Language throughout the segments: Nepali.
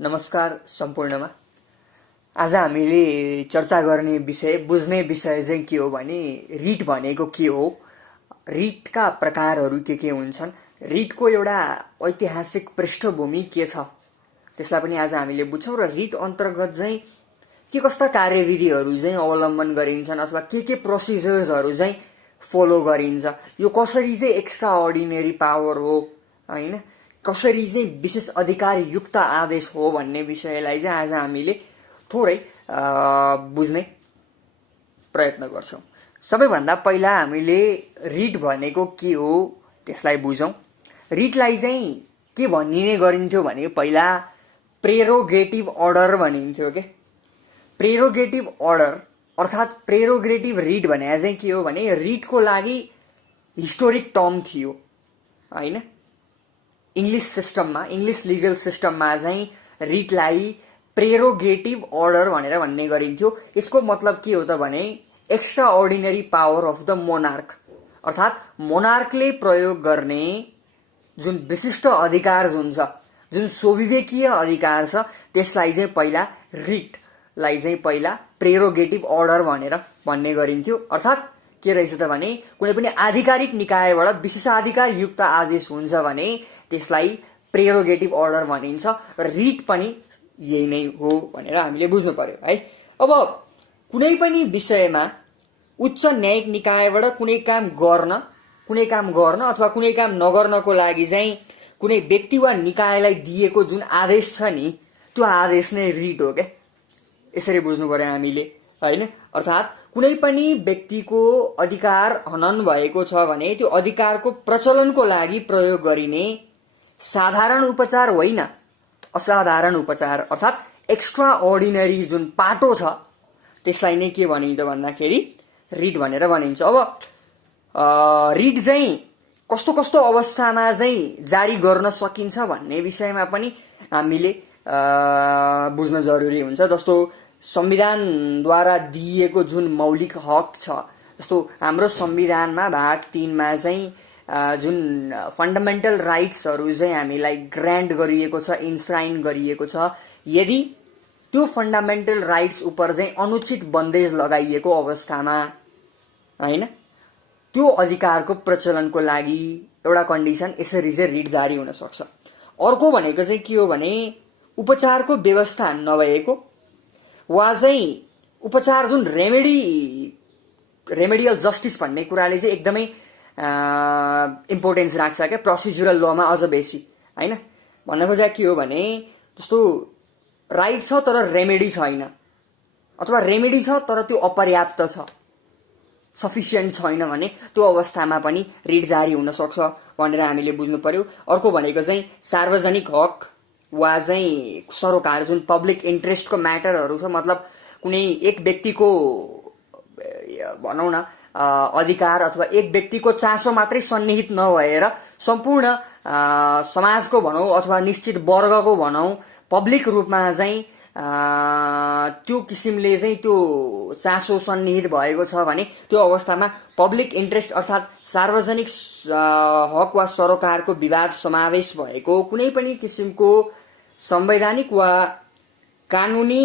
नमस्कार सम्पूर्णमा। आज हामीले चर्चा गर्ने विषय, बुझ्ने विषय चाहिँ के हो भने रिट भनेको के हो, रिटका प्रकारहरू के हुन्छन्, रिटको एउटा ऐतिहासिक पृष्ठभूमि के छ त्यसलाई पनि आज हामीले बुझ्छौँ र रिट अन्तर्गत चाहिँ के कस्ता कार्यविधिहरू चाहिँ अवलम्बन गरिन्छन् अथवा के प्रोसिजर्सहरू चाहिँ फलो गरिन्छ, यो कसरी चाहिँ एक्स्ट्रा अर्डिनरी पावर हो हैन, कसरी चाहिँ विशेष अधिकार युक्त आदेश हो भन्ने विषयलाई चाहिँ आज हामीले थोरै बुझ्ने प्रयत्न गर्छौँ। सबैभन्दा पहिला हामीले रिट भनेको के हो त्यसलाई बुझौँ। रिटलाई चाहिँ के भनिने गरिन्थ्यो भने पहिला प्रेरोगेटिभ अर्डर भनिन्थ्यो के। प्रेरोगेटिभ अर्डर अर्थात् प्रेरोगेटिभ रिट भने चाहिँ के हो भने रिटको लागि हिस्टोरिक टर्म थियो हैन। इङ्ग्लिस सिस्टममा, इङ्ग्लिस लिगल सिस्टममा चाहिँ रिटलाई प्रेरोगेटिभ अर्डर भनेर भन्ने गरिन्थ्यो। यसको मतलब के हो त भने extra ordinary power of the monarch, अर्थात् मोनार्कले प्रयोग गर्ने जुन विशिष्ट अधिकार जुन छ, जुन स्वविवेकीय अधिकार छ, त्यसलाई चाहिँ पहिला रिटलाई चाहिँ पहिला प्रेरोगेटिभ अर्डर भनेर भन्ने गरिन्थ्यो। अर्थात् के रहेछ त भने कुनै पनि आधिकारिक निकायबाट विशेषाधिकार युक्त आदेश हुन्छ भने त्यसलाई प्रेरोगेटिभ अर्डर भनिन्छ र रिट पनि यही नै हो भनेर हामीले बुझ्नु पर्यो है। अब कुनै पनि विषयमा उच्च न्यायिक निकायबाट कुनै काम गर्न अथवा कुनै काम नगर्नको लागि चाहिँ कुनै व्यक्ति वा निकायलाई दिएको जुन आदेश छ नि, त्यो आदेश नै रिट हो क्या। यसरी बुझ्नु पर्यो हामीले हैन। अर्थात् कुनै पनि व्यक्तिको अधिकार हनन भएको छ भने त्यो अधिकारको प्रचलनको लागि प्रयोग गरिने साधारण उपचार होइन, असाधारण उपचार अर्थात् एक्स्ट्रा अर्डिनरी जुन पाटो छ त्यसलाई नै के भनिन्छ भन्दाखेरि रिट भनेर भनिन्छ। अब रिट चाहिँ कस्तो कस्तो अवस्थामा चाहिँ जारी गर्न सकिन्छ भन्ने विषयमा पनि हामीले बुझ्न जरुरी हुन्छ। जस्तो संविधानद्वारा दिइएको जुन मौलिक हक छ, जस्तो हाम्रो संविधानमा भाग 3 मा चाहिँ जुन फन्डामेन्टल राइट्सहरू चाहिँ हामीलाई ग्रान्ट गरिएको छ, इन्श्राइन गरिएको छ, यदि त्यो फन्डामेन्टल राइट्स उप चाहिँ अनुचित बन्देज लगाइएको अवस्थामा हैन, त्यो अधिकारको प्रचलनको लागि एउटा कन्डिसन यसरी चाहिँ रिट जारी हुन सक्छ। अर्को भनेको चाहिँ के हो भने उपचारको व्यवस्था नभएको वा चाहिँ उपचार जुन रेमेडियल जस्टिस भन्ने कुराले चाहिँ एकदमै इम्पोर्टेन्स राख्छ क्या प्रोसिजुरल लमा अझ बेसी हैन। भन्न खोजेको के हो भने जस्तो राइट छ तर रेमेडी छैन, अथवा रेमेडी छ तर त्यो अपर्याप्त छ, सफिसियन्ट छैन भने त्यो अवस्थामा पनि रिट जारी हुन सक्छ भनेर हामीले बुझ्नु पर्यो। अर्को भनेको चाहिँ सार्वजनिक हक वा चाहिँ सरोकार जुन पब्लिक इन्ट्रेस्टको म्याटरहरू छ, मतलब कुनै एक व्यक्तिको भनौँ न अधिकार अथवा एक व्यक्तिको चासो मात्रै सन्निहित नभएर सम्पूर्ण समाजको भनौँ अथवा निश्चित वर्गको भनौँ पब्लिक रूपमा चाहिँ त्यो किसिमले चाहिँ त्यो चासो सन्निहित भएको छ भने त्यो अवस्थामा पब्लिक इन्ट्रेस्ट अर्थात् सार्वजनिक हक वा सरोकारको विवाद समावेश भएको कुनै पनि किसिमको संवैधानिक वा कानुनी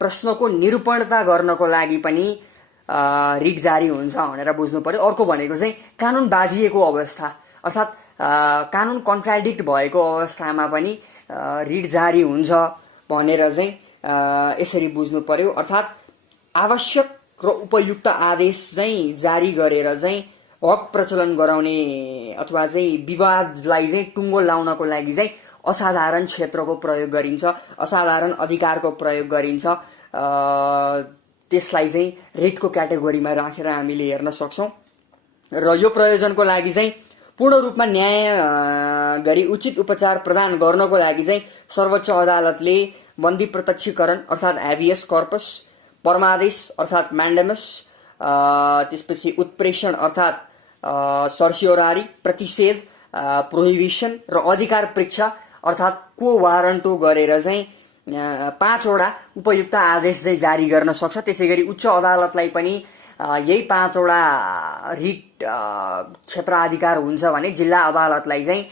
प्रश्नको निरूपणता गर्नको लागि पनि रिट जारी हुन्छ भनेर बुझ्नु पर्यो। अर्को भनेको चाहिँ कानुन बाजिएको अवस्था अर्थात् कानुन कन्ट्राडिक्ट भएको अवस्थामा पनि रिट जारी हुन्छ भनेर चाहिँ यसरी बुझ्नु पर्यो। अर्थात् आवश्यक र उपयुक्त आदेश चाहिँ जारी गरेर चाहिँ हक प्रचलन गराउने अथवा चाहिँ विवादलाई चाहिँ टुङ्गो लाउनको लागि चाहिँ असाधारण क्षेत्रको प्रयोग गरिन्छ, असाधारण अधिकारको प्रयोग गरिन्छ। त्यसलाई चाहिँ रिटको क्याटेगोरीमा राखेर हामीले हेर्न सक्छौँ र यो प्रयोजनको लागि चाहिँ पूर्ण रूपमा न्याय गरी उचित उपचार प्रदान गर्नको लागि चाहिँ सर्वोच्च अदालतले बन्दी प्रत्यक्षीकरण अर्थात् ह्याबियस कर्पस, परमादेश अर्थात् म्यान्डेमस, त्यसपछि उत्प्रेषण अर्थात् सर्सियोरारी, प्रतिषेध प्रोहिबिसन र अधिकार परीक्षा अर्थात् को वारन्टो गरेर चाहिँ 5 वटा उपयुक्त आदेश चाहिँ जारी गर्न सक्छ। त्यसैगरी उच्च अदालतलाई पनि यही 5 वटा रिट क्षेत्राधिकार हुन्छ भने जिल्ला अदालतलाई चाहिँ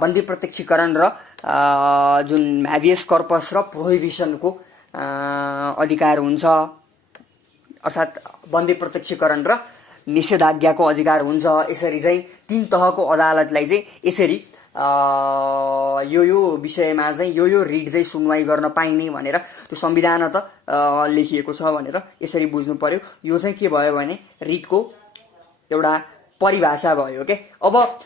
बन्दी प्रत्यक्षीकरण र जुन ह्याबियस कर्पस र प्रोहिबिसनको अधिकार हुन्छ, अर्थात् बन्दी प्रत्यक्षीकरण र निषेधाज्ञाको अधिकार हुन्छ। यसरी चाहिँ तीन तहको अदालतलाई चाहिँ यसरी यो विषयमा चाहिँ यो रिट चाहिँ सुनवाई गर्न पाइने भनेर त्यो संविधान त लेखिएको छ भनेर यसरी बुझ्नु पर्यो। यो चाहिँ के भयो भने रिटको एउटा परिभाषा भयो के। अब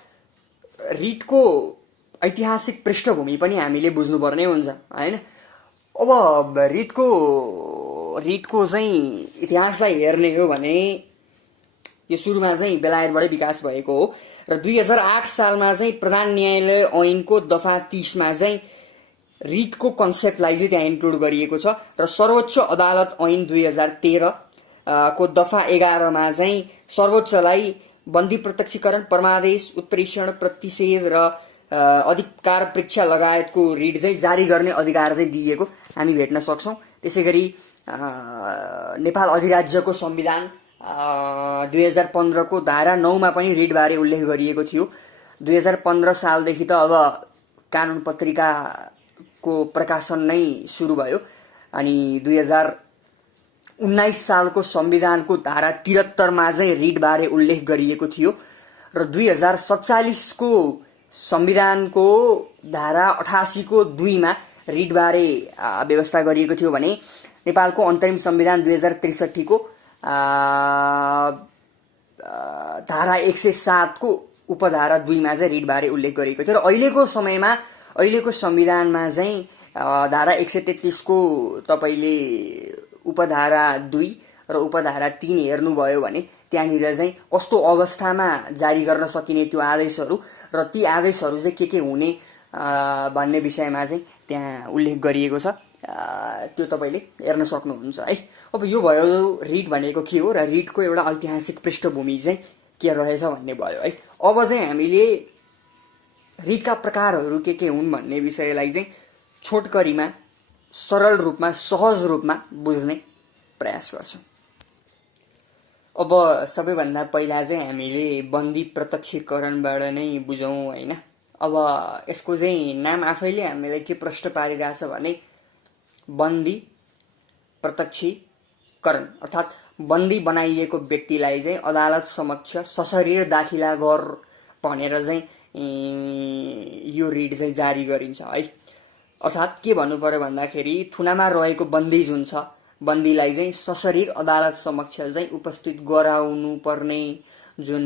रिटको ऐतिहासिक पृष्ठभूमि पनि हामीले बुझ्नुपर्ने हुन्छ हैन। अब रिटको चाहिँ इतिहासलाई हेर्ने हो भने यो सुरुमा चाहिँ बेलायतबाटै विकास भएको हो र 2008 सालमा चाहिँ प्रधान न्यायालय ऐनको दफा 30 मा चाहिँ रिटको कन्सेप्टलाई चाहिँ त्यहाँ इन्क्लुड गरिएको छ र सर्वोच्च अदालत ऐन 2013 को दफा 11 मा चाहिँ सर्वोच्चलाई बन्दी प्रत्यक्षीकरण, परमादेश, उत्प्रेषण, प्रतिषेध र अधिकार परीक्षा लगायतको रिट चाहिँ जारी गर्ने अधिकार चाहिँ दिएको हामी भेट्न सक्छौं। त्यसैगरी नेपाल अधिराज्यको संविधान 2015 को धारा 9 मा पनि रिट बारे उल्लेख गरिएको थियो। 2015 सालदेखि त अब कानुन पत्रिकाको प्रकाशन नै सुरु भयो अनि 2019 सालको संविधानको धारा 73 मा चाहिँ रिट बारे उल्लेख गरिएको थियो र 2047 को संविधानको धारा 88 को 2 मा रिट बारे व्यवस्था गरिएको थियो भने नेपालको अन्तरिम संविधान 2063 को धारा 107 को उपधारा 2 मा चाहिँ रिट बारे उल्लेख गरिएको थियो र अहिलेको समयमा अहिलेको संविधानमा चाहिँ धारा 133 को तपाईले उपधारा 2 र उपधारा 3 हेर्नुभयो भने त्यहाँनिर चाहिँ कस्तो अवस्थामा जारी गर्न सकिने त्यो आदेशहरू र ती आदेशहरू चाहिँ के हुने भन्ने विषयमा चाहिँ त्यहाँ उल्लेख गरिएको छ। त्यो तपाईले हेर्न सक्नुहुन्छ है। अब यो भयो रिट भनेको के हो र रिटको एउटा ऐतिहासिक पृष्ठभूमि चाहिँ के रहेछ भन्ने भयो है। अब चाहिँ हामीले रिटका प्रकारहरू के हुन् भन्ने विषयलाई चाहिँ छोटकरीमा सरल रूपमा सहज रूपमा बुझ्ने प्रयास गर्छौं। अब सबैभन्दा पहिला चाहिँ हामीले बन्दी प्रत्यक्षीकरणबाट नै बुझौं हैन। अब यसको चाहिँ नाम आफैले हामीलाई के प्रश्न पारिरहेछ भने बन्दी प्रत्यक्षीकरण अर्थात् बन्दी बनाइएको व्यक्तिलाई चाहिँ अदालत समक्ष सशरीर दाखिला गर भनेर चाहिँ यो रिट चाहिँ जारी गरिन्छ है। अर्थात् के भन्नु पर्यो भन्दाखेरि थुनामा रहेको बन्दी जुन छ बन्दीलाई चाहिँ सशरीर अदालत समक्ष चाहिँ उपस्थित गराउनु पर्ने जुन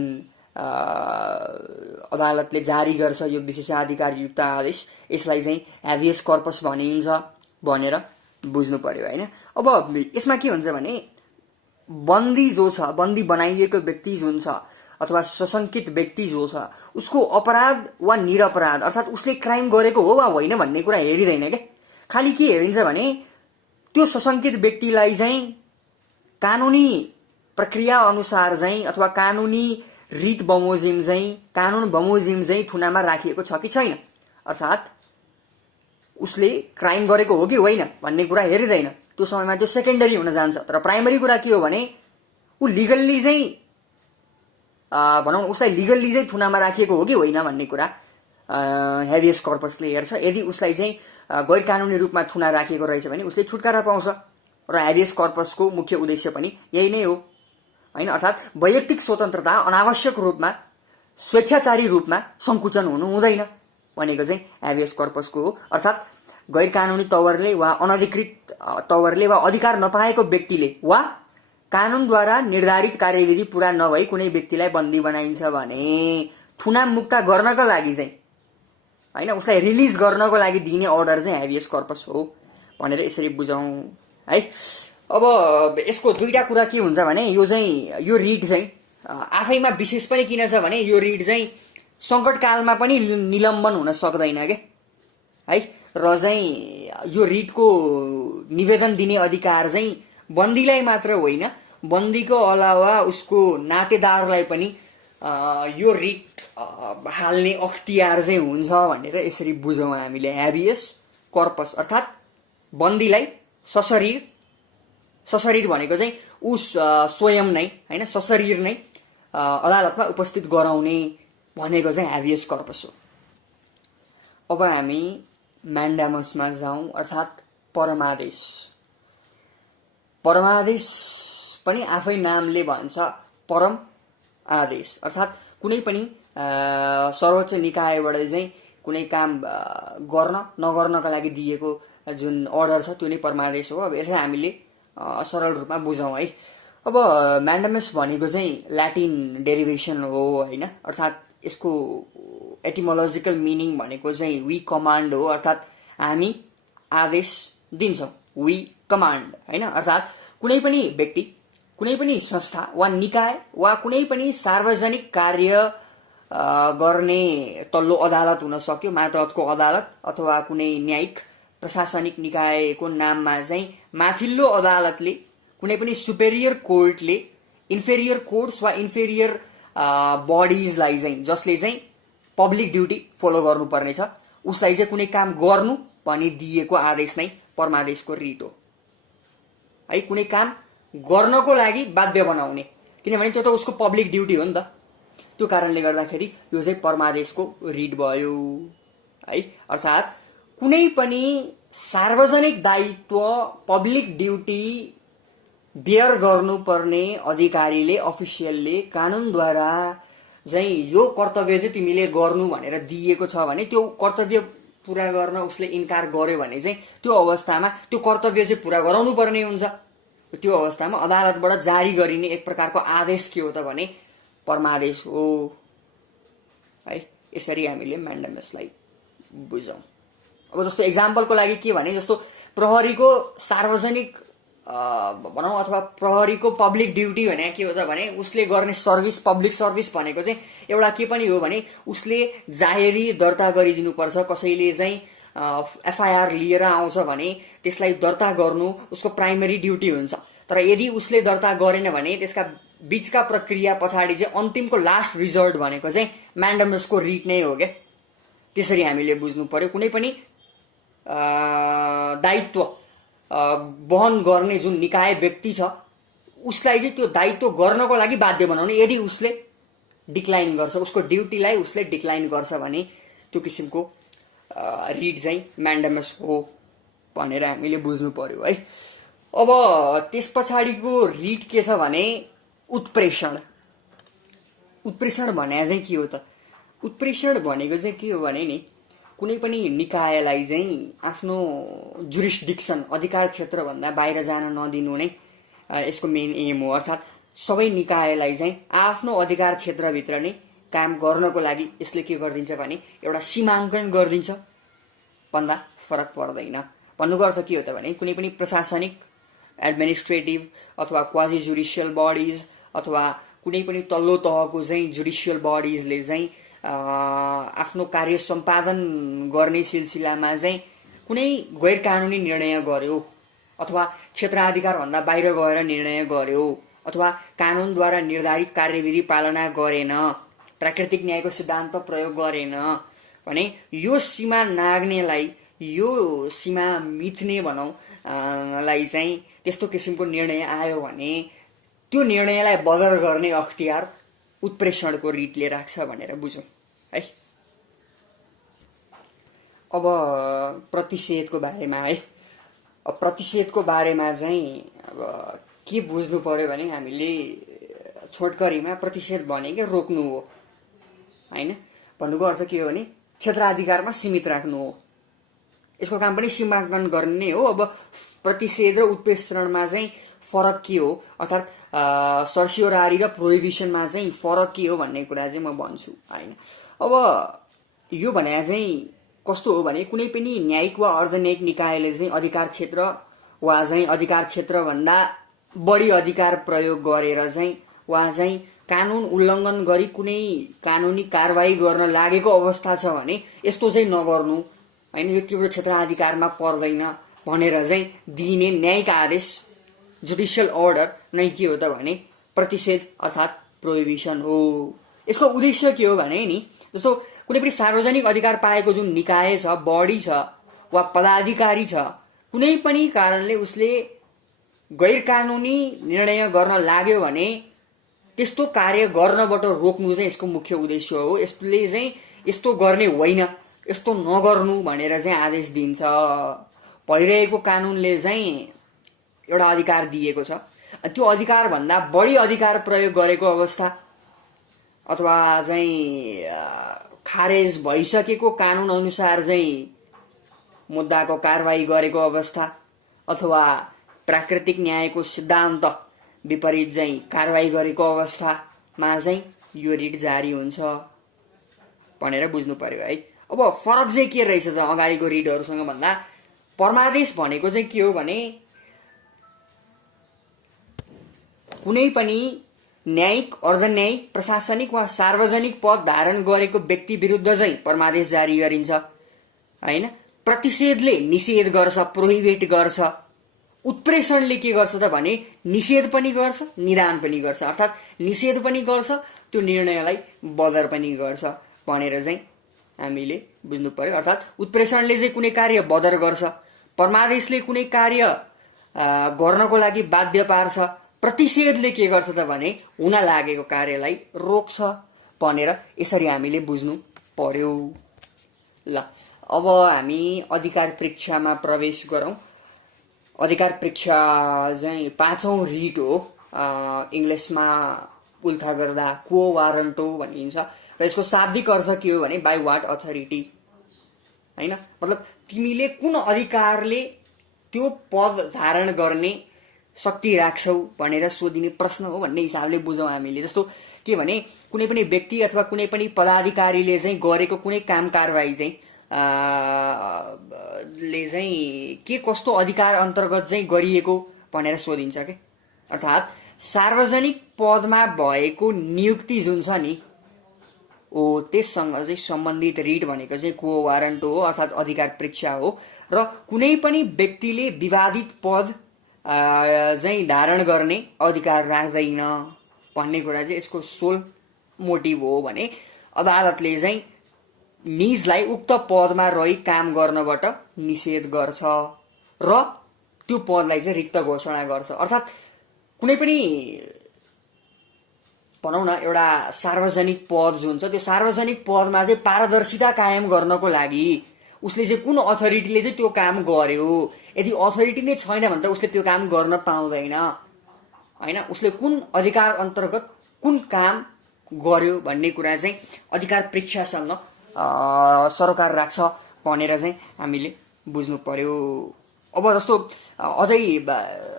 अदालतले जारी गर्छ यो विशेषाधिकारयुक्त आदेश, यसलाई चाहिँ ह्याबियस कर्पस भनिन्छ भनेर बुझ्नु पर्यो हैन। अब यसमा के हुन्छ भने बन्दी जो छ, बन्दी बनाइएको व्यक्ति जुन छ अथवा सशंकित व्यक्ति जो छ उसको अपराध वा निरपराध अर्थात् उसले क्राइम गरेको हो वा होइन भन्ने कुरा हेरिदैन के। खाली के हेरिन्छ भने त्यो सशंकित व्यक्तिलाई चाहिँ कानुनी प्रक्रिया अनुसार चाहिँ अथवा कानुनी रीत बमोजिम चाहिँ कानुन बमोजिम चाहिँ थुनामा राखिएको छ कि छैन, अर्थात् उसले क्राइम गरेको हो कि होइन भन्ने कुरा हेरिदैन। त्यो समयमा त्यो सेकेन्डरी हुन जान्छ। तर प्राइमरी कुरा के हो भने उ लिगल्ली चाहिँ भनौं उसलाई लिगल्ली चाहिँ थुनामा राखिएको हो कि होइन भन्ने कुरा ह्याबियस कर्पसले हेर्छ। यदि उसलाई चाहिँ गैर कानुनी रूपमा थुना राखिएको रहेछ भने उसले छुटकारा पाउँछ र ह्याबियस कर्पसको मुख्य उद्देश्य पनि यही नै हो हैन। अर्थात् वैयक्तिक स्वतन्त्रता अनावश्यक रूपमा स्वेच्छाचारी रूपमा संकुचन हुनु हुँदैन भनेको चाहिँ ह्याबियस कर्पसको हो। अर्थात् गैर कानुनी तवरले वा अनधिकृत तवरले वा अधिकार नपाएको व्यक्तिले वा कानुनद्वारा निर्धारित कार्यविधि पूरा नभई कुनै व्यक्तिलाई बन्दी बनाइन्छ भने थुना मुक्त गर्नको लागि चाहिँ हैन उसलाई रिलिज गर्नको लागि दिने अर्डर चाहिँ ह्याबियस कर्पस हो भनेर यसरी बुझौं है। अब यसको दुईटा कुरा के हुन्छ भने यो रिट चाहिँ आफैमा विशेष पनि किन छ भने यो रिट चाहिँ संकटकालमा पनि निलम्बन हुन सक्दैन के है। र चाहिँ यो रिटको निवेदन दिने अधिकार चाहिँ बन्दीलाई मात्र होइन, बन्दीको अलावा उसको नातेदारलाई पनि यो रिट हाल्ने अख्तियार चाहिँ हुन्छ भनेर यसरी बुझौं हामीले ह्याबियस कर्पस। अर्थात् बन्दीलाई सशरीर भनेको चाहिँ उस स्वयं नै हैन सशरीर नै अदालतमा उपस्थित गराउने भनेको चाहिँ ह्याबियस कर्पस हो। अब हामी म्यान्डामसमा जाउँ, अर्थात् परमादेश। परमादेश पनि आफै नामले भन्छ परम आदेश, अर्थात् कुनै पनि सर्वोच्च निकायबाट चाहिँ कुनै काम गर्न नगर्नका लागि दिएको जुन अर्डर छ त्यो नै परमादेश हो। अब यसलाई हामीले सरल रूपमा बुझौँ है। अब म्यान्डामस भनेको चाहिँ ल्याटिन डेरिभेसन हो होइन, अर्थात् यसको एटिमोलोजिकल मिनिङ भनेको चाहिँ वी कमान्ड हो, अर्थात् हामी आदेश दिन्छौँ, वी कमान्ड होइन। अर्थात् कुनै पनि व्यक्ति, कुनै पनि संस्था वा निकाय वा कुनै पनि सार्वजनिक कार्य गर्ने तल्लो अदालत हुन सक्यो, मातहतको अदालत अथवा कुनै न्यायिक प्रशासनिक निकायको नाममा चाहिँ माथिल्लो अदालतले, कुनै पनि सुपेरियर कोर्टले इन्फेरियर कोर्ट्स वा इन्फेरियर बडिजलाई चाहिँ जसले चाहिँ पब्लिक ड्युटी फलो गर्नुपर्ने छ उसलाई चाहिँ कुनै काम गर्नु भनी दिएको आदेश नै परमादेशको रिट हो है। कुनै काम गर्नको लागि बाध्य बनाउने, किनभने त्यो त उसको पब्लिक ड्युटी हो नि त। त्यो कारणले गर्दाखेरि यो चाहिँ परमादेशको रिट भयो है। अर्थात् कुनै पनि सार्वजनिक दायित्व पब्लिक ड्युटी बेयर गर्नुपर्ने अधिकारीले, अफिसियलले कानुनद्वारा चाहिँ यो कर्तव्य चाहिँ तिमीले गर्नु भनेर दिएको छ भने त्यो कर्तव्य पुरा गर्न उसले इन्कार गर्यो भने चाहिँ त्यो अवस्थामा त्यो कर्तव्य चाहिँ पुरा गराउनु पर्ने हुन्छ। त्यो अवस्थामा अदालतबाट जारी गरिने एक प्रकारको आदेश के हो त भने परमादेश हो है। यसरी हामीले म्यान्डामसलाई बुझौँ। अब जस्तो एक्जाम्पलको लागि के भने, जस्तो प्रहरीको सार्वजनिक भनौँ अथवा प्रहरीको पब्लिक ड्युटी भने के हो त भने उसले गर्ने सर्भिस, पब्लिक सर्भिस भनेको चाहिँ एउटा के पनि हो भने उसले जाहेरी दर्ता गरिदिनुपर्छ। कसैले चाहिँ एफआइआर लिएर आउँछ भने त्यसलाई दर्ता गर्नु उसको प्राइमेरी ड्युटी हुन्छ। तर यदि उसले दर्ता गरेन भने त्यसका बीचका प्रक्रिया पछाडि चाहिँ अन्तिमको लास्ट रिजल्ट भनेको चाहिँ म्यान्डामसको रिट नै हो क्या। त्यसरी हामीले बुझ्नु पर्यो। कुनै पनि दायित्व वहन गर्ने जुन निकाय व्यक्ति छ उसलाई चाहिँ त्यो दायित्व गर्नको लागि बाध्य बनाउने, यदि उसले डिक्लाइन गर्छ, उसको ड्युटीलाई उसले डिक्लाइन गर्छ भने त्यो किसिमको रिट चाहिँ म्यान्डामस हो भनेर हामीले बुझ्नु पर्यो है। अब त्यस पछाडिको रिट के छ भने उत्प्रेषण। उत्प्रेषण भने चाहिँ के हो त? उत्प्रेषण भनेको चाहिँ के हो भने नि कुनै पनि निकायलाई चाहिँ आफ्नो जुरिस्डिक्सन, अधिकार क्षेत्रभन्दा बाहिर जान नदिनु नै यसको मेन एम हो। अर्थात् सबै निकायलाई चाहिँ आफ्नो अधिकार क्षेत्रभित्र नै काम गर्नको लागि यसले के गरिदिन्छ भने एउटा सीमाङ्कन गरिदिन्छ भन्दा फरक पर्दैन। भन्नुको अर्थ के हो त भने कुनै पनि प्रशासनिक, एडमिनिस्ट्रेटिभ अथवा क्वाजी जुडिसियल बडिज अथवा कुनै पनि तल्लो तहको चाहिँ जुडिसियल बडिजले चाहिँ आफ्नो कार्य सम्पादन गर्ने सिलसिलामा चाहिँ कुनै गैर कानुनी निर्णय गर्यो अथवा क्षेत्राधिकारभन्दा बाहिर गएर निर्णय गर्यो अथवा कानुनद्वारा निर्धारित कार्यविधि पालना गरेन, प्राकृतिक न्यायको सिद्धान्त प्रयोग गरेन भने यो सीमा नाग्नेलाई, यो सीमा मिच्ने भनौँ लाई चाहिँ त्यस्तो किसिमको निर्णय आयो भने त्यो निर्णयलाई बदर गर्ने अख्तियार उत्प्रेषणको रिटले राख्छ भनेर बुझौँ है। अब प्रतिषेधको बारेमा है। अब प्रतिषेधको बारेमा चाहिँ अब के बुझ्नु पर्यो भने हामीले छोटकरीमा प्रतिषेध भनेको रोक्नु हो होइन। भन्नुको अर्थ के हो भने क्षेत्राधिकारमा सीमित राख्नु हो। यसको काम पनि सीमाङ्कन गर्ने हो। अब प्रतिषेध र उत्प्रेषणमा चाहिँ फरक के हो, अर्थात् सर्सियोरारी र प्रोहिबिसनमा चाहिँ फरक के हो भन्ने कुरा चाहिँ म भन्छु होइन। अब यो भने चाहिँ कस्तो हो भने कुनै पनि न्यायिक वा अर्धन्यायिक निकायले चाहिँ अधिकार क्षेत्र वा चाहिँ अधिकार क्षेत्रभन्दा बढी अधिकार प्रयोग गरेर चाहिँ वा चाहिँ कानुन उल्लङ्घन गरी कुनै कानुनी कारवाही गर्न लागेको अवस्था छ भने यस्तो चाहिँ नगर्नु होइन, यो तिम्रो क्षेत्राधिकारमा पर्दैन भनेर चाहिँ दिइने न्यायिक आदेश, जुडिसियल अर्डर नै के हो त भने प्रतिषेध अर्थात् प्रोहिबिसन हो। यसको उद्देश्य के हो भने नि जस्तो कुनै पनि सार्वजनिक अधिकार पाएको जुन निकाय छ, बडी छ वा पदाधिकारी छ, कुनै पनि कारणले उसले गैर कानुनी निर्णय गर्न लाग्यो भने त्यस्तो कार्य गर्नबाट रोक्नु चाहिँ यसको मुख्य उद्देश्य हो। यसले चाहिँ यस्तो गर्ने होइन यस्तो नगर्नु भनेर चाहिँ आदेश दिन्छ। भइरहेको कानुनले चाहिँ एउटा अधिकार दिएको छ। त्यो अधिकारभन्दा बढी अधिकार प्रयोग गरेको अवस्था अथवा चाहिँ खारेज भइसकेको कानुन अनुसार चाहिँ मुद्दाको कारवाही गरेको अवस्था अथवा प्राकृतिक न्यायको सिद्धान्त विपरीत चाहिँ कारवाही गरेको अवस्थामा चाहिँ यो रिट जारी हुन्छ भनेर बुझ्नु पर्यो है। अब फरक चाहिँ के रहेछ त अगाडिको रिटहरूसँग भन्दा? परमादेश भनेको चाहिँ के हो भने कुनै पनि न्यायिक, अर्धन्यायिक, प्रशासनिक वा सार्वजनिक पद धारण गरेको व्यक्ति विरुद्ध चाहिँ परमादेश जारी गरिन्छ हैन। प्रतिषेधले निषेध गर्छ, प्रोहिबिट गर्छ। उत्प्रेषणले के गर्छ त भने निषेध पनि गर्छ, निदान पनि गर्छ। अर्थात् निषेध पनि गर्छ, त्यो निर्णयलाई बदर पनि गर्छ भनेर चाहिँ हामीले बुझ्नु पर्यो। अर्थात् उत्प्रेषणले चाहिँ कुनै कार्य बदर गर्छ, परमादेशले कुनै कार्य गर्नको लागि बाध्य पार्छ, प्रतिषेधले के गर्छ त भने हुन लागेको कार्यलाई रोक्छ भनेर यसरी हामीले बुझ्नु पर्यो। ल अब हामी अधिकार परीक्षामा प्रवेश गरौँ। अधिकार परीक्षा चाहिँ 5औं रिट हो। इङ्ग्लिसमा उल्था गर्दा क्वो वारन्टो भनिन्छ र यसको शाब्दिक अर्थ के हो भने बाई वाट अथोरिटी हैन। मतलब तिमीले कुन अधिकारले त्यो पद धारण गर्ने शक्ति राख्छौ भनेर सोधिने प्रश्न हो भन्ने हिसाबले बुझौँ हामीले। जस्तो के भने कुनै पनि व्यक्ति अथवा कुनै पनि पदाधिकारीले चाहिँ गरेको कुनै काम कारवाही चाहिँ ले चाहिँ के कस्तो अधिकार अन्तर्गत चाहिँ गरिएको भनेर सोधिन्छ के। अर्थात् सार्वजनिक पदमा भएको नियुक्ति जुन छ नि ओ त्यससँग चाहिँ सम्बन्धित रिट भनेको चाहिँ क्वो वारन्टो हो, अर्थात् अधिकार परीक्षा हो। र कुनै पनि व्यक्तिले विवादित पद चाहिँ धारण गर्ने अधिकार राख्दैन भन्ने कुरा चाहिँ यसको सोल मोटिभ हो भने अदालतले चाहिँ निजलाई उक्त पदमा रही काम गर्नबाट निषेध गर्छ र त्यो पदलाई चाहिँ रिक्त घोषणा गर्छ। अर्थात् कुनै पनि भनौँ न एउटा सार्वजनिक पद जुन छ त्यो सार्वजनिक पदमा चाहिँ पारदर्शिता कायम गर्नको लागि उसले चाहिँ कुन अथोरिटीले चाहिँ त्यो काम गर्यो, यदि अथोरिटी नै छैन भने त उसले त्यो काम गर्न पाउँदैन हैन। उसले कुन अधिकार अन्तर्गत कुन काम गर्यो भन्ने कुरा चाहिँ अधिकार परीक्षासँग सरोकार राख्छ भनेर चाहिँ हामीले बुझ्नु पर्यो। अब जस्तो अझै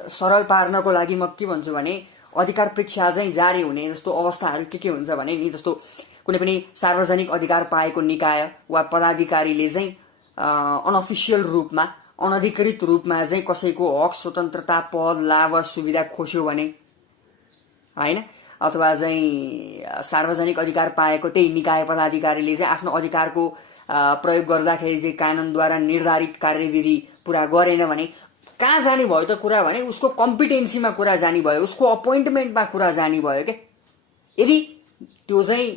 सरल पार्नको लागि म के भन्छु भने अधिकार परीक्षा चाहिँ जारी हुने जस्तो अवस्थाहरू के हुन्छ भने नि जस्तो कुनै पनि सार्वजनिक अधिकार पाएको निकाय वा पदाधिकारीले चाहिँ अनअफिसियल रूपमा अनधिकृत रूपमा चाहिँ कसैको हक, स्वतन्त्रता, पद, लाभ, सुविधा खोस्यो भने हैन, अथवा चाहिँ सार्वजनिक अधिकार पाएको त्यही निकाय पदाधिकारीले चाहिँ आफ्नो अधिकारको प्रयोग गर्दाखेरि चाहिँ कानुनद्वारा निर्धारित कार्यविधि पूरा गरेन भने कहाँ जाने भयो त कुरा भने उसको कम्पिटेन्सीमा कुरा जाने भयो, उसको अपोइन्टमेन्टमा कुरा जाने भयो के। यदि त्यो चाहिँ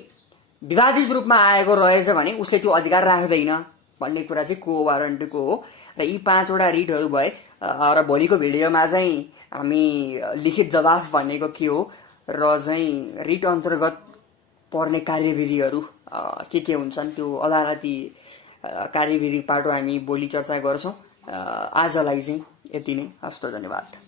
विवादित रूपमा आएको रहेछ भने उसले त्यो अधिकार राख्दैन भन्ने कुरा चाहिँ क्वो वारन्टको हो। र यी 5वटा रिटहरू भए र भोलिको भिडियोमा चाहिँ हामी लिखित जवाफ भनेको के हो र चाहिँ रिट अन्तर्गत पर्ने कार्यविधिहरू के हुन्छन् त्यो अदालती कार्यविधि पाटो हामी भोलि चर्चा गर्छौँ। आजलाई चाहिँ यति नै। हस्त, धन्यवाद।